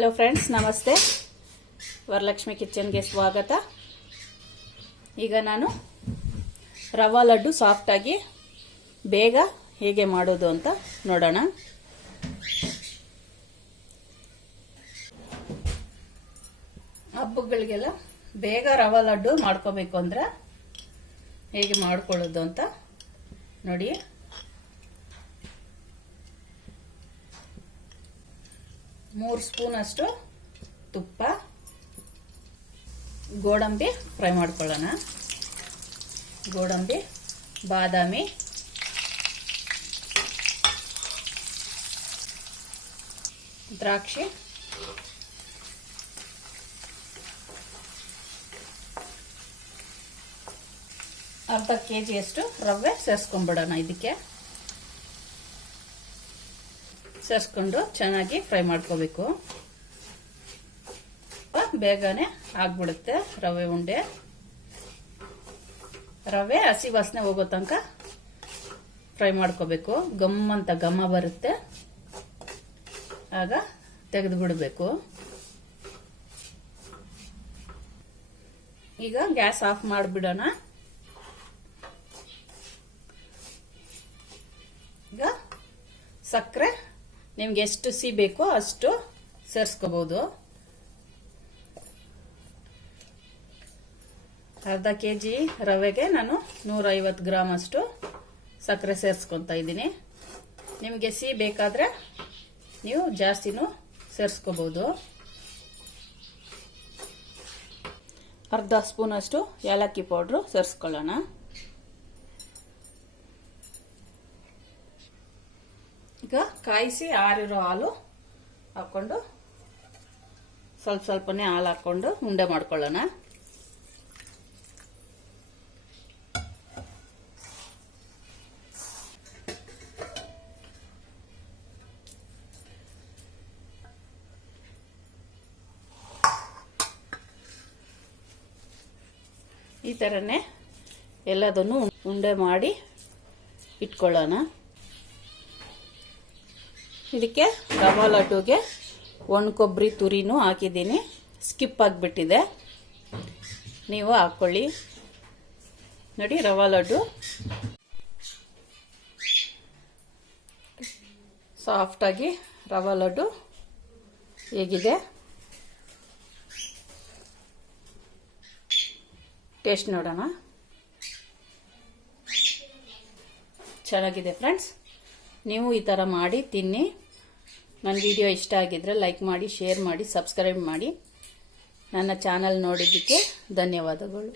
Hello friends, ನಮಸ್ತೆ. ವರಲಕ್ಷ್ಮಿ ಕಿಚನ್ಗೆ ಸ್ವಾಗತ. ಈಗ ನಾನು ರವಾ ಲಡ್ಡು ಸಾಫ್ಟಾಗಿ ಬೇಗ ಹೇಗೆ ಮಾಡೋದು ಅಂತ ನೋಡೋಣ. ಹಬ್ಬಗಳಿಗೆಲ್ಲ ಬೇಗ ರವಾ ಲಡ್ಡು ಮಾಡ್ಕೋಬೇಕು ಅಂದ್ರೆ ಹೇಗೆ ಮಾಡ್ಕೊಳ್ಳೋದು ಅಂತ ನೋಡಿ. ಮೂರು ಸ್ಪೂನ್ ಅಷ್ಟು ತುಪ್ಪ, ಗೋಡಂಬಿ ಫ್ರೈ ಮಾಡ್ಕೊಳ್ಳೋಣ. ಗೋಡಂಬಿ, ಬಾದಾಮಿ, ದ್ರಾಕ್ಷಿ, ಅರ್ಧ ಕೆಜಿಯಷ್ಟು ರವೆ ಸೇರಿಸ್ಕೊಂಡ್ಬಿಡೋಣ. ಇದಕ್ಕೆ ಸೇರಿಸ್ಕೊಂಡು ಚೆನ್ನಾಗಿ ಫ್ರೈ ಮಾಡ್ಕೋಬೇಕು. ಬೇಗನೆ ಆಗ್ಬಿಡುತ್ತೆ ರವೆ ಉಂಡೆ. ರವೆ ಹಸಿ ವಾಸನೆ ಹೋಗೋ ತನಕ ಫ್ರೈ ಮಾಡ್ಕೋಬೇಕು. ಗಮ್ಮಂತ ಘಮ ಬರುತ್ತೆ, ಆಗ ತೆಗೆದು ಬಿಡಬೇಕು. ಈಗ ಗ್ಯಾಸ್ ಆಫ್ ಮಾಡಿಬಿಡೋಣ. ಈಗ ಸಕ್ಕರೆ ನಿಮ್ಗೆ ಎಷ್ಟು ಸಿಹಿ ಬೇಕೋ ಅಷ್ಟು ಸೇರಿಸ್ಕೋಬಹುದು. ಅರ್ಧ ಕೆಜಿ ರವೆಗೆ ನಾನು 150 ಗ್ರಾಮ್ ಅಷ್ಟು ಸಕ್ಕರೆ ಸೇರಿಸ್ಕೊತಾ ಇದ್ದೀನಿ. ನಿಮಗೆ ಸಿಹಿ ಬೇಕಾದ್ರೆ ನೀವು ಜಾಸ್ತಿನೂ ಸೇರಿಸ್ಕೋಬಹುದು. ಅರ್ಧ ಸ್ಪೂನ್ ಅಷ್ಟು ಏಲಕ್ಕಿ ಪೌಡ್ರು ಸೇರಿಸ್ಕೊಳ್ಳೋಣ. ಈಗ ಕಾಯಿಸಿ ಆರಿರೋ ಹಾಲು ಹಾಕೊಂಡು ಸ್ವಲ್ಪನೇ ಹಾಲು ಹಾಕೊಂಡು ಉಂಡೆ ಮಾಡ್ಕೊಳ್ಳೋಣ. ಈ ಥರನೇ ಎಲ್ಲದನ್ನು ಉಂಡೆ ಮಾಡಿ ಇಟ್ಕೊಳ್ಳೋಣ. ಇದಕ್ಕೆ ರವಾ ಲಡ್ಡುಗೆ ಒಣ ಕೊಬ್ಬರಿ ತುರಿನೂ ಹಾಕಿದ್ದೀನಿ. ಸ್ಕಿಪ್ ಆಗಿಬಿಟ್ಟಿದೆ, ನೀವು ಹಾಕ್ಕೊಳ್ಳಿ. ನೋಡಿ, ರವಾ ಲಡ್ಡು ಸಾಫ್ಟಾಗಿ ರವಾ ಲಡ್ಡು ಹೇಗಿದೆ ಟೇಸ್ಟ್ ನೋಡೋಣ. ಚೆನ್ನಾಗಿದೆ ಫ್ರೆಂಡ್ಸ್. ನೀವು ಈ ಥರ ಮಾಡಿ ತಿನ್ನಿ. ನನ್ನ ವಿಡಿಯೋ ಇಷ್ಟ ಆಗಿದ್ರೆ ಲೈಕ್ ಮಾಡಿ, ಶೇರ್ ಮಾಡಿ, ಸಬ್ಸ್ಕ್ರೈಬ್ ಮಾಡಿ. ನನ್ನ ಚಾನಲ್ ನೋಡಿದ್ದಕ್ಕೆ ಧನ್ಯವಾದಗಳು.